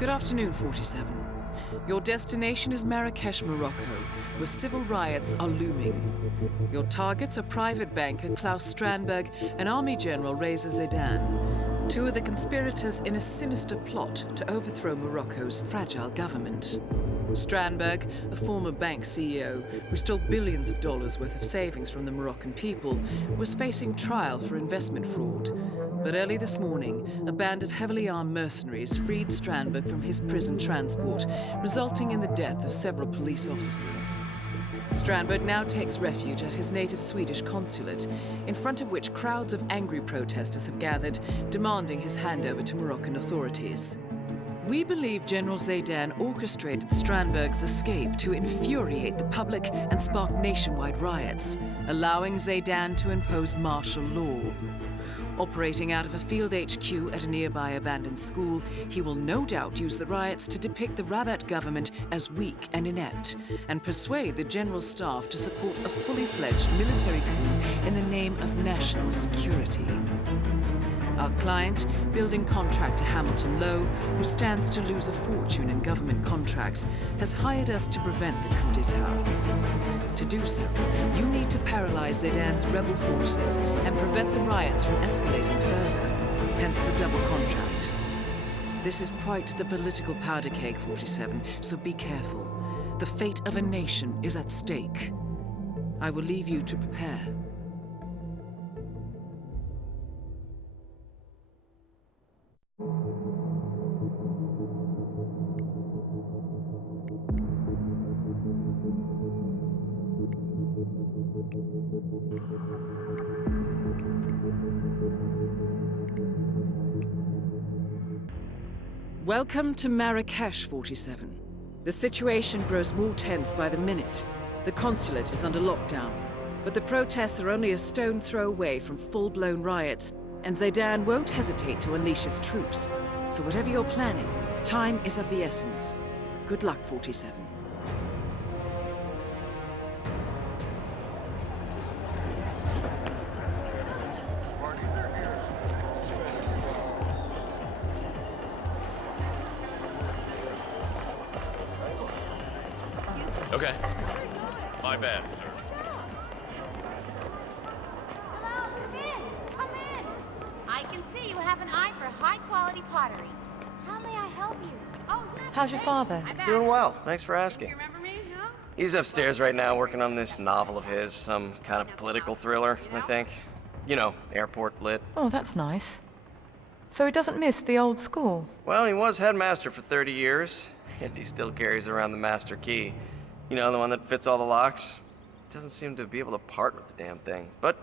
Good afternoon, 47. Your destination is Marrakesh, Morocco, where civil riots are looming. Your targets are private banker Klaus Strandberg and Army General Reza Zaidan, two of the conspirators in a sinister plot to overthrow Morocco's fragile government. Strandberg, a former bank CEO who stole billions of dollars worth of savings from the Moroccan people, was facing trial for investment fraud. But early this morning, a band of heavily armed mercenaries freed Strandberg from his prison transport, resulting in the death of several police officers. Strandberg now takes refuge at his native Swedish consulate, in front of which crowds of angry protesters have gathered, demanding his handover to Moroccan authorities. We believe General Zaidan orchestrated Strandberg's escape to infuriate the public and spark nationwide riots, allowing Zaidan to impose martial law. Operating out of a field HQ at a nearby abandoned school, he will no doubt use the riots to depict the Rabat government as weak and inept, and persuade the general staff to support a fully fledged military coup in the name of national security. Our client, building contractor Hamilton Lowe, who stands to lose a fortune in government contracts, has hired us to prevent the coup d'etat. To do so, you need to paralyze Zaidan's rebel forces and prevent the riots from escalating further, hence the double contract. This is quite the political powder keg, 47, so be careful. The fate of a nation is at stake. I will leave you to prepare. Welcome to Marrakesh, 47. The situation grows more tense by the minute. The consulate is under lockdown, but the protests are only a stone throw away from full-blown riots, and Zaidan won't hesitate to unleash his troops. So whatever you're planning, time is of the essence. Good luck, 47. Okay. My bad, sir. Hello, come in! Come in! I can see you have an eye for high-quality pottery. How may I help you? Oh, yeah. How's your father? Doing well, thanks for asking. You remember me, no? He's upstairs right now working on this novel of his, some kind of political thriller, I think. You know, airport lit. Oh, that's nice. So he doesn't miss the old school? Well, he was headmaster for 30 years, and he still carries around the master key. You know, the one that fits all the locks? Doesn't seem to be able to part with the damn thing. But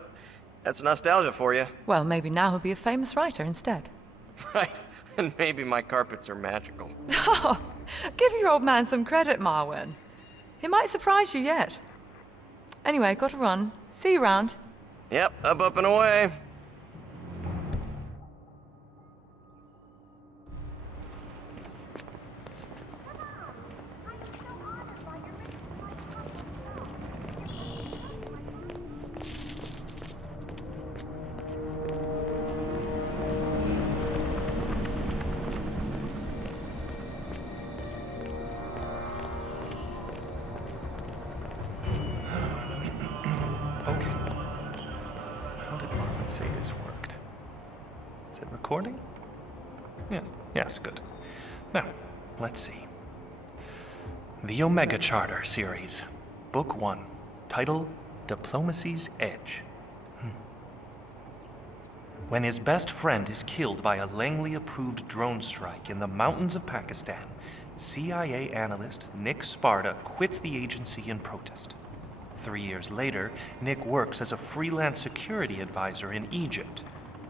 that's nostalgia for you. Well, maybe now he'll be a famous writer instead. Right, and maybe my carpets are magical. Oh, give your old man some credit, Marwin. He might surprise you yet. Anyway, gotta run. See you around. Yep, up and away. Okay. How did Marvin say this worked? Is it recording? Yes, good. Now, let's see. The Omega Charter series, Book 1, title Diplomacy's Edge. When his best friend is killed by a Langley-approved drone strike in the mountains of Pakistan, CIA analyst Nick Sparta quits the agency in protest. 3 years later, Nick works as a freelance security advisor in Egypt.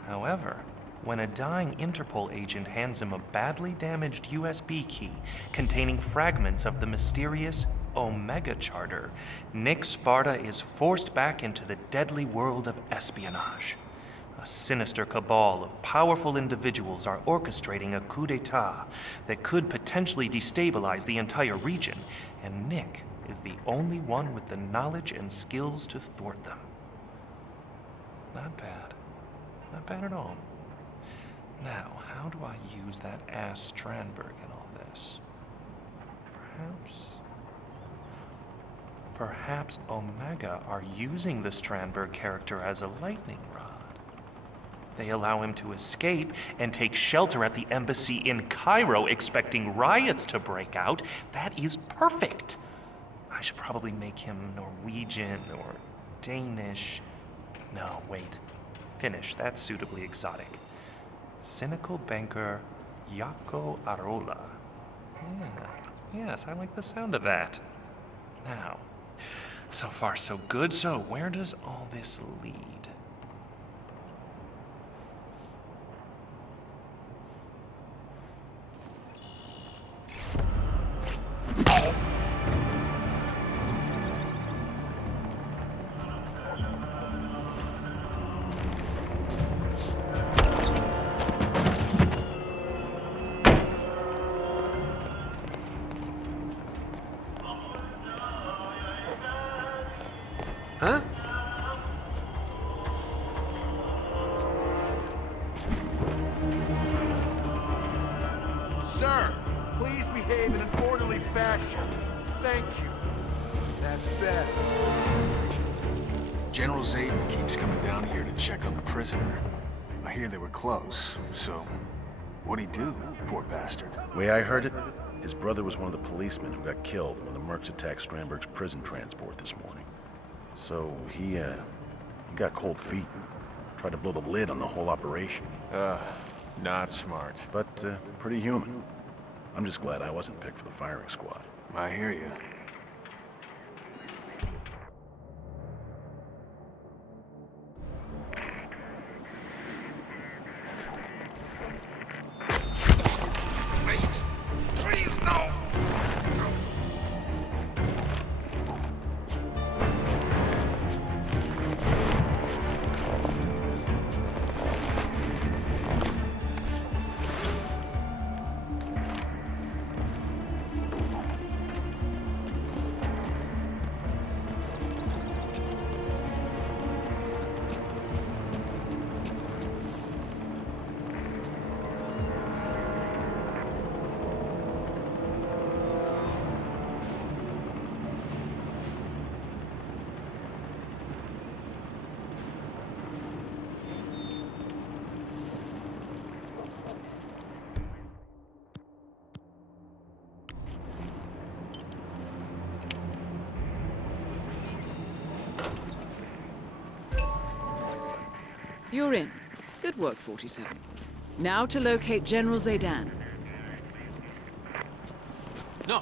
However, when a dying Interpol agent hands him a badly damaged USB key containing fragments of the mysterious Omega Charter, Nick Sparta is forced back into the deadly world of espionage. A sinister cabal of powerful individuals are orchestrating a coup d'etat that could potentially destabilize the entire region, and Nick is the only one with the knowledge and skills to thwart them. Not bad. Not bad at all. Now, how do I use that ass Strandberg in all us. Perhaps Omega are using the Strandberg character as a lightning rod. They allow him to escape and take shelter at the embassy in Cairo, expecting riots to break out. That is perfect. I should probably make him Norwegian or Danish. No, wait. Finnish. That's suitably exotic. Cynical banker Jaakko Arola. Yeah. Yes, I like the sound of that. Now, so far so good. So where does all this lead? Huh? Sir, please behave in an orderly fashion. Thank you. That's better. General Zayden keeps coming down here to check on the prisoner. I hear they were close, so what'd he do, poor bastard? Way I heard it, his brother was one of the policemen who got killed when the mercs attacked Strandberg's prison transport this morning. So he got cold feet. Tried to blow the lid on the whole operation. Not smart. But pretty human. I'm just glad I wasn't picked for the firing squad. I hear you. Please, no! You're in. Good work, 47. Now to locate General Zayden. No!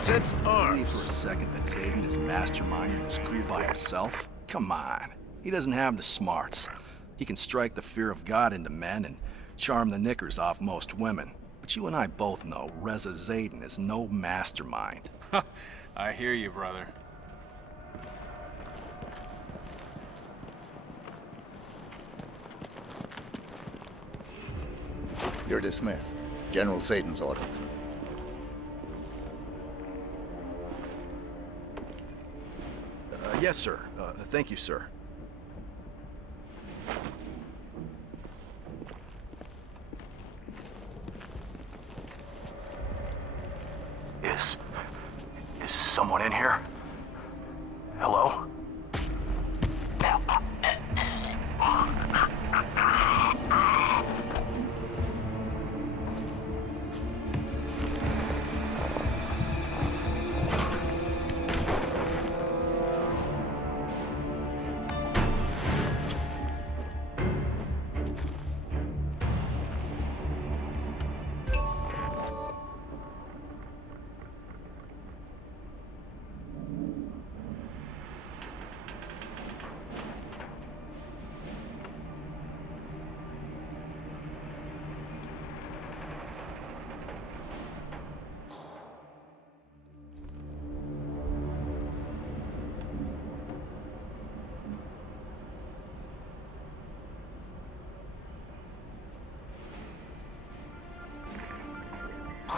Since believe for a second that Zayden is masterminding this crew by himself? Come on. He doesn't have the smarts. He can strike the fear of God into men and charm the knickers off most women. But you and I both know Reza Zayden is no mastermind. I hear you, brother. You're dismissed. General Satan's order. Yes, sir. Thank you, sir. Is someone in here? Hello?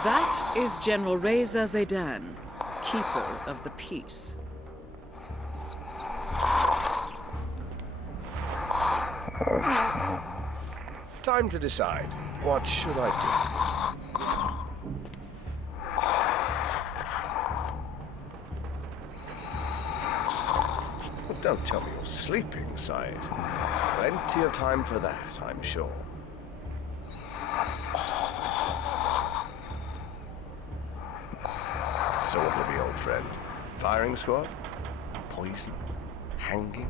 That is General Reza Zaidan, Keeper of the Peace. Time to decide. What should I do? Don't tell me you're sleeping, Said. Plenty of time for that, I'm sure. So what'll it be, old friend? Firing squad? Poison? Hanging?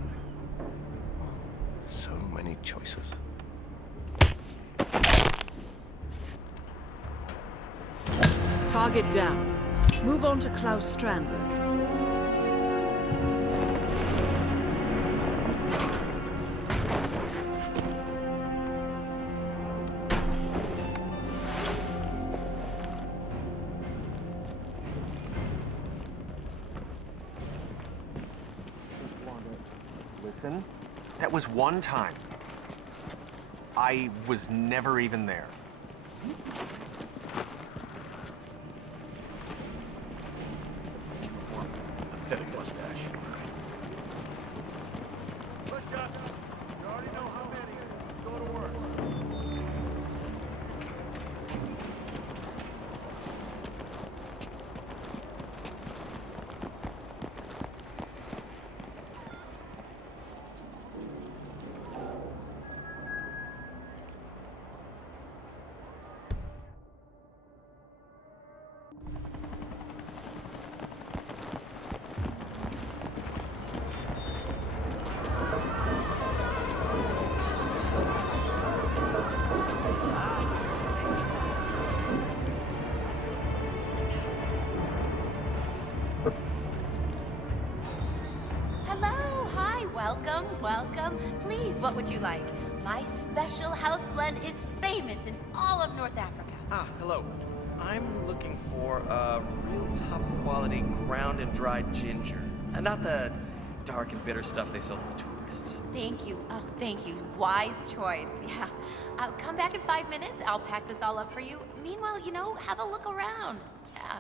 So many choices. Target down. Move on to Klaus Strandberg. Listen, that was one time. I was never even there. Pathetic mustache. Good job. You already know how many. Go to work. Welcome. Please, what would you like? My special house blend is famous in all of North Africa. Ah, hello. I'm looking for a real top quality ground and dried ginger. And not the dark and bitter stuff they sell to the tourists. Thank you. Oh, thank you. Wise choice. Yeah. I'll come back in 5 minutes. I'll pack this all up for you. Meanwhile, have a look around. Yeah.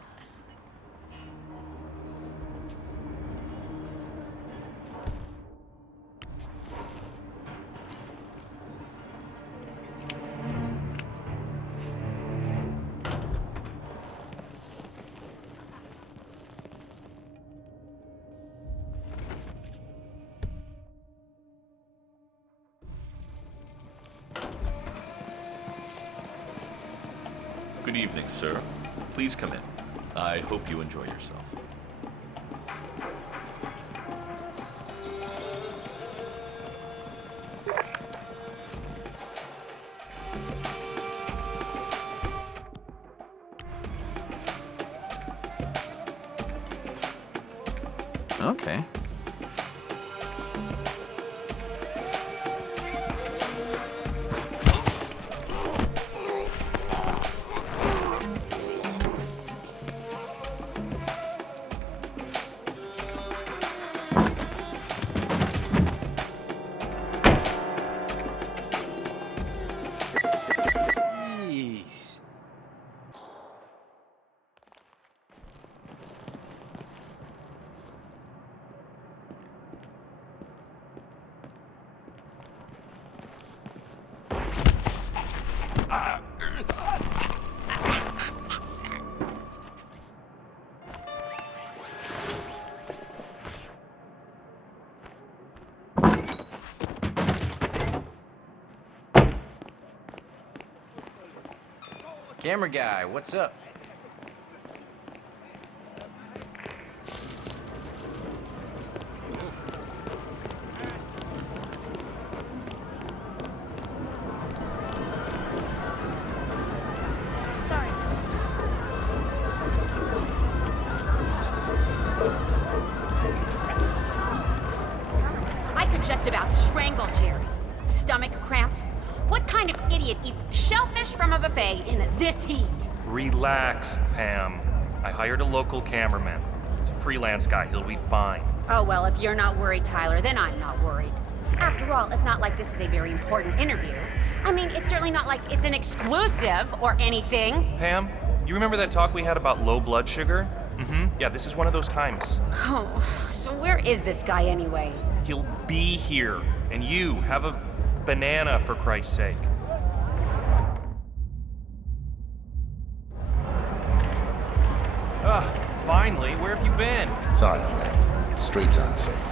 Good evening, sir. Please come in. I hope you enjoy yourself. Okay. Camera guy, what's up? Sorry. I could just about strangle Jerry. Stomach cramps. What kind of idiot eats shellfish from a buffet in this heat? Relax, Pam. I hired a local cameraman. He's a freelance guy. He'll be fine. Oh, well, if you're not worried, Tyler, then I'm not worried. After all, it's not like this is a very important interview. I mean, it's certainly not like it's an exclusive or anything. Pam, you remember that talk we had about low blood sugar? Mm-hmm. Yeah, this is one of those times. Oh, so where is this guy anyway? He'll be here. And you, have a banana, for Christ's sake. Finally, where have you been? Sorry, man. Streets unsafe.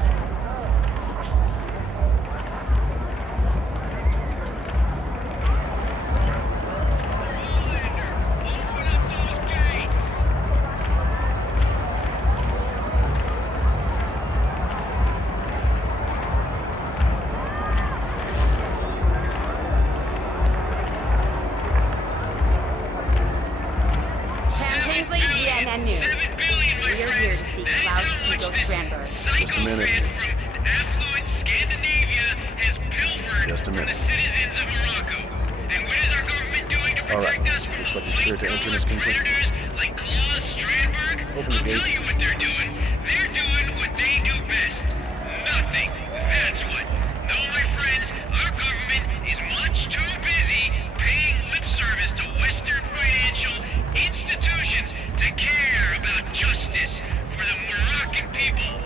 Just a minute. From affluent Scandinavia has pilfered Just a minute. from the citizens of Morocco. And what is our government doing to protect us from Looks like the you're clear to enter this country. predators like Claus Strandberg? Open the I'll gate. tell you what they're doing. They're doing what they do best. Nothing. That's what. No, my friends, our government is much too busy paying lip service to Western financial institutions to care about justice for the Moroccan people.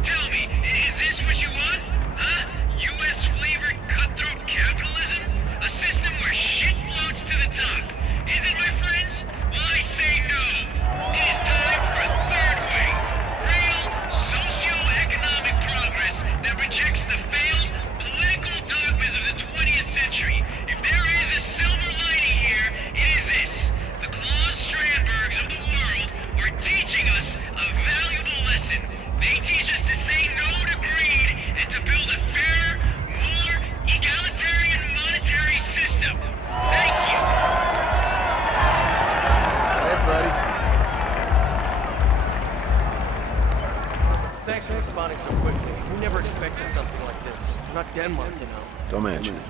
Tell me, is this what you want? Huh? U.S.-flavored cutthroat capitalism? A system where shit floats to the top. Is it, my friends? Well, I say no. It is time for a third way. Real socio-economic progress that rejects the failed political dogmas of the 20th century. If there is a silver lining here, it is this. The Claus Strandbergs of the world are teaching us a valuable lesson. They teach us to say no to greed and to build a fairer, more egalitarian monetary system. Thank you. Hey, buddy. Thanks for responding so quickly. We never expected something like this. We're not Denmark, you know. Don't mention it.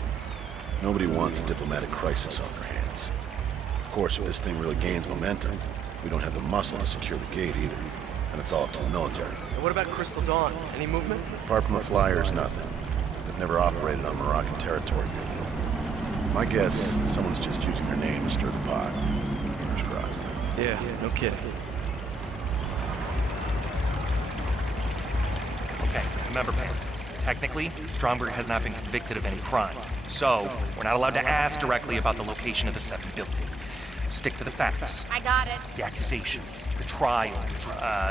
Nobody wants a diplomatic crisis on their hands. Of course, if this thing really gains momentum, we don't have the muscle to secure the gate either. And it's all up to the military. And what about Crystal Dawn? Any movement? Apart from the flyers, nothing. They've never operated on Moroccan territory before. My guess, someone's just using their name to stir the pot. Fingers crossed. Yeah, no kidding. Okay, remember, Pam. Technically, Stromberg has not been convicted of any crime. So, we're not allowed to ask directly about the location of the 7 billion. Stick to the facts. I got it. The accusations, the trial,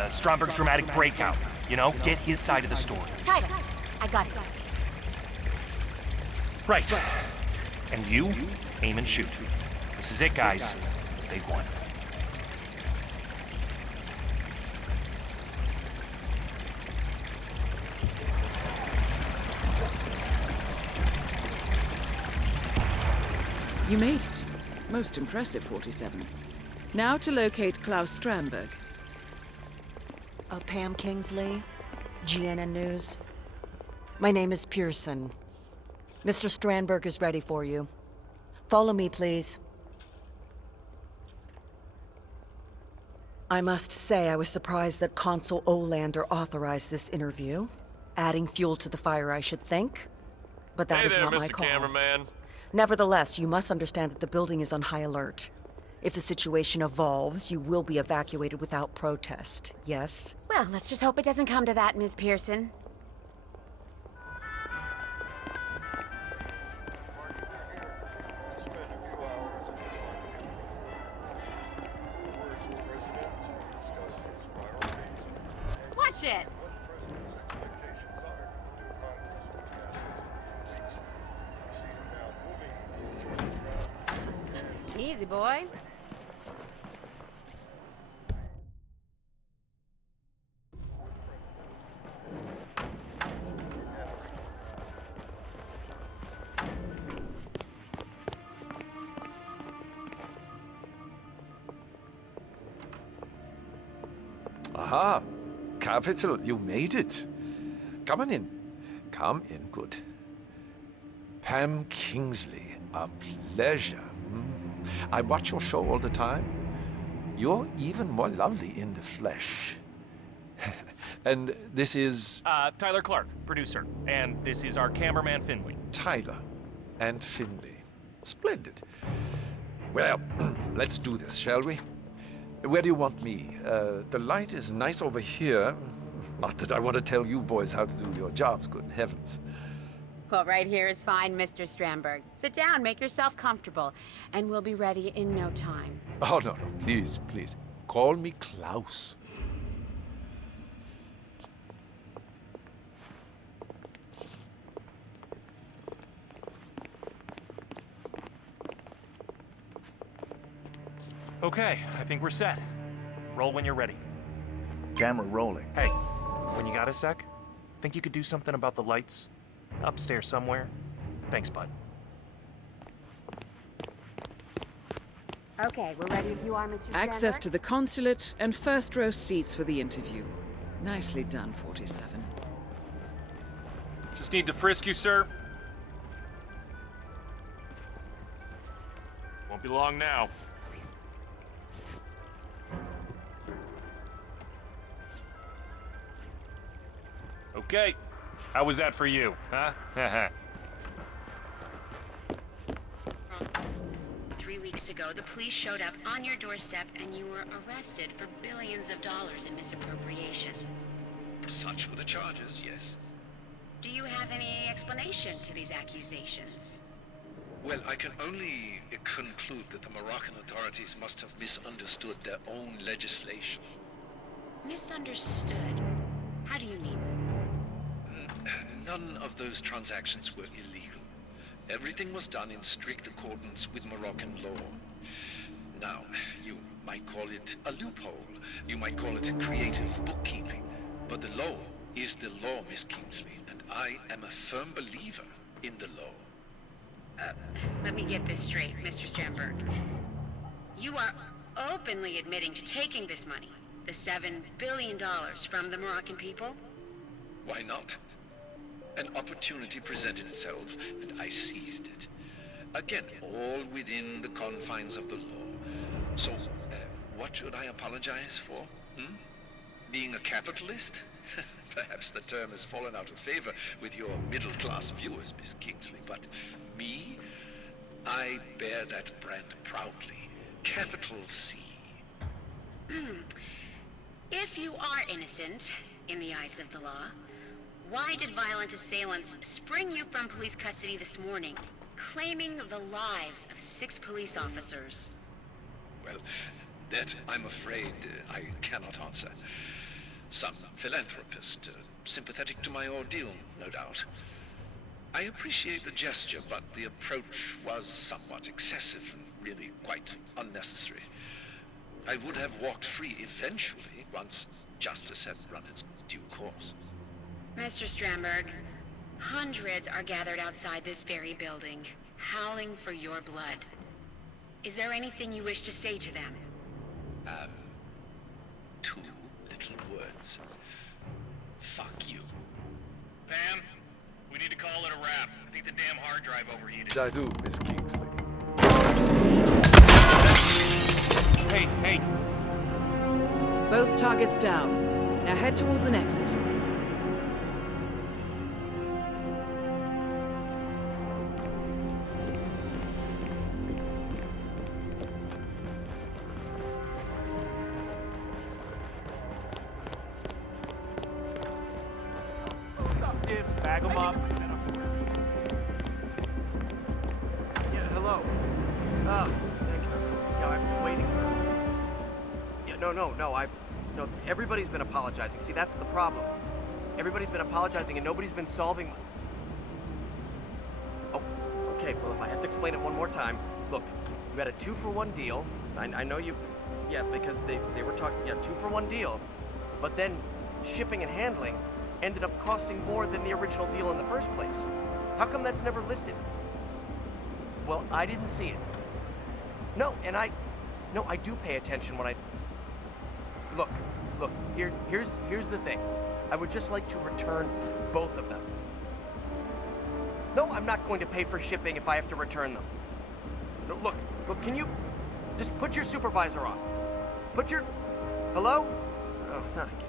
Stromberg's dramatic breakout. You know, get his side of the story. Tyler, I got this. Right. And you, aim and shoot. This is it, guys. The big one. You made it. Most impressive, 47. Now to locate Klaus Strandberg. Pam Kingsley, GNN News. My name is Pearson. Mr. Strandberg is ready for you. Follow me, please. I must say I was surprised that Consul Olander authorized this interview. Adding fuel to the fire, I should think. But that is not my call. Hey there, Mr. Cameraman. Nevertheless, you must understand that the building is on high alert. If the situation evolves, you will be evacuated without protest, yes? Well, let's just hope it doesn't come to that, Ms. Pearson. Watch it! Easy, boy. Aha! Capital, you made it. Come on in. Come in, good. Pam Kingsley, a pleasure. I watch your show all the time. You're even more lovely in the flesh. And this is... Tyler Clark, producer. And this is our cameraman, Finley. Tyler and Finley. Splendid. Well, let's do this, shall we? Where do you want me? The light is nice over here. Not that I want to tell you boys how to do your jobs, good heavens. Well, right here is fine, Mr. Strandberg. Sit down, make yourself comfortable, and we'll be ready in no time. Oh, no, please, please. Call me Klaus. Okay, I think we're set. Roll when you're ready. Camera rolling. Hey, when you got a sec, think you could do something about the lights? Upstairs somewhere? Thanks, bud. Okay, we're ready if you are, Mr. Access Strandberg. to the consulate and first row seats for the interview. Nicely done, 47. Just need to frisk you, sir. Won't be long now. Okay, how was that for you, huh? 3 weeks ago, the police showed up on your doorstep and you were arrested for billions of dollars in misappropriation. Such were the charges, yes. Do you have any explanation to these accusations? Well, I can only conclude that the Moroccan authorities must have misunderstood their own legislation. Misunderstood? How do you mean? None of those transactions were illegal. Everything was done in strict accordance with Moroccan law. Now, you might call it a loophole. You might call it creative bookkeeping. But the law is the law, Miss Kingsley, and I am a firm believer in the law. Let me get this straight, Mr. Strandberg. You are openly admitting to taking this money, the $7 billion from the Moroccan people? Why not? An opportunity presented itself, and I seized it. Again, all within the confines of the law. So, what should I apologize for? Being a capitalist? Perhaps the term has fallen out of favor with your middle-class viewers, Miss Kingsley, but me? I bear that brand proudly. Capital C. If you are innocent, in the eyes of the law, why did violent assailants spring you from police custody this morning, claiming the lives of 6 police officers? Well, that, I'm afraid, I cannot answer. Some philanthropist, sympathetic to my ordeal, no doubt. I appreciate the gesture, but the approach was somewhat excessive and really quite unnecessary. I would have walked free eventually, once justice had run its due course. Mr. Strandberg, hundreds are gathered outside this very building, howling for your blood. Is there anything you wish to say to them? 2 little words. Fuck you. Pam, we need to call it a wrap. I think the damn hard drive overheated. I do, Miss Kingsley. Hey! Both targets down. Now head towards an exit. Bag them up. Yeah, hello. Thank you. Yeah, I've been waiting. Yeah, no, everybody's been apologizing. See, that's the problem. Everybody's been apologizing and nobody's been solving... Oh, okay, well, if I have to explain it one more time, look, you had a 2-for-1 deal. I know you've... Yeah, because they were talking... Yeah, 2-for-1 deal. But then shipping and handling ended up costing more than the original deal in the first place. How come that's never listed? Well, I didn't see it. No, I do pay attention when I... Look, look, here's the thing. I would just like to return both of them. No, I'm not going to pay for shipping if I have to return them. No, look, can you just put your supervisor on? Put your... Hello? Oh, not again.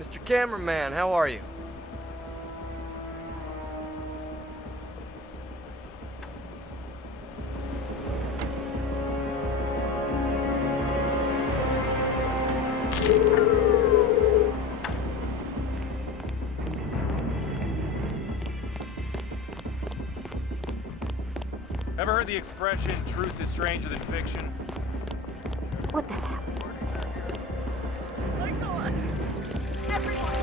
Mr. Cameraman, how are you? Ever heard the expression, truth is stranger than fiction? What the hell? My God! Everyone!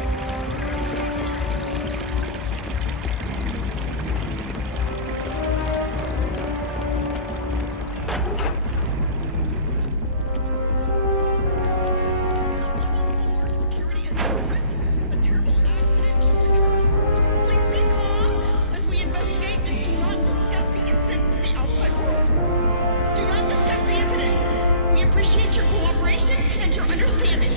Appreciate your cooperation and your understanding.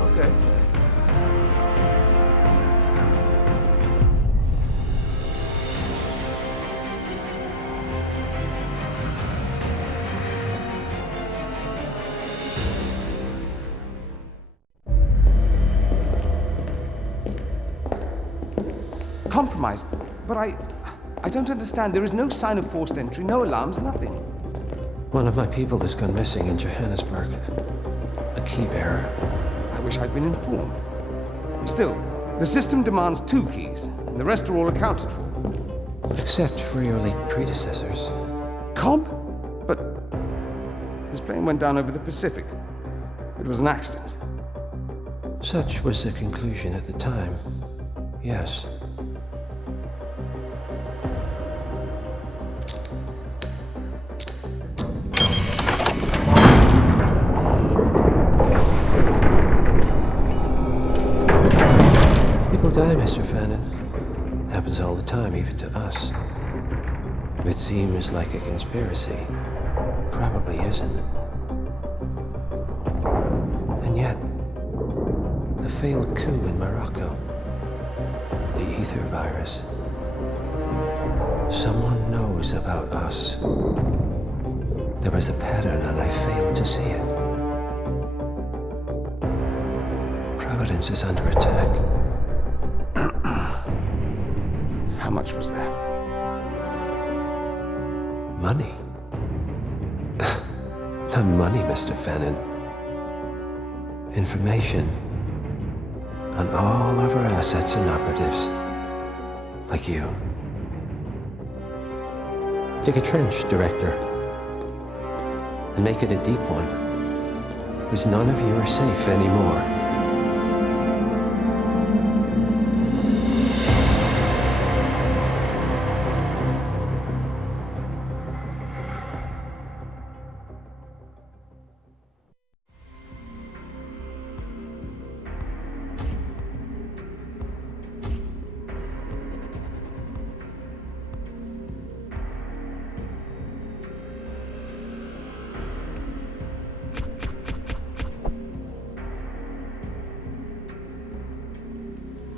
Okay. Compromised. But I don't understand. There is no sign of forced entry, no alarms, nothing. One of my people has gone missing in Johannesburg. A key bearer. I wish I'd been informed. Still, the system demands 2 keys, and the rest are all accounted for. Except for your late predecessors. Comp? But his plane went down over the Pacific. It was an accident. Such was the conclusion at the time. Yes. People die, Mr. Fannin. Happens all the time, even to us. It seems like a conspiracy. Probably isn't. And yet, the failed coup in Morocco, the ether virus. Someone knows about us. There was a pattern and I failed to see it. Providence is under attack. How much was there? Money? Not money, Mr. Fannin. Information on all of our assets and operatives. Like you. Dig a trench, Director. And make it a deep one. Because none of you are safe anymore.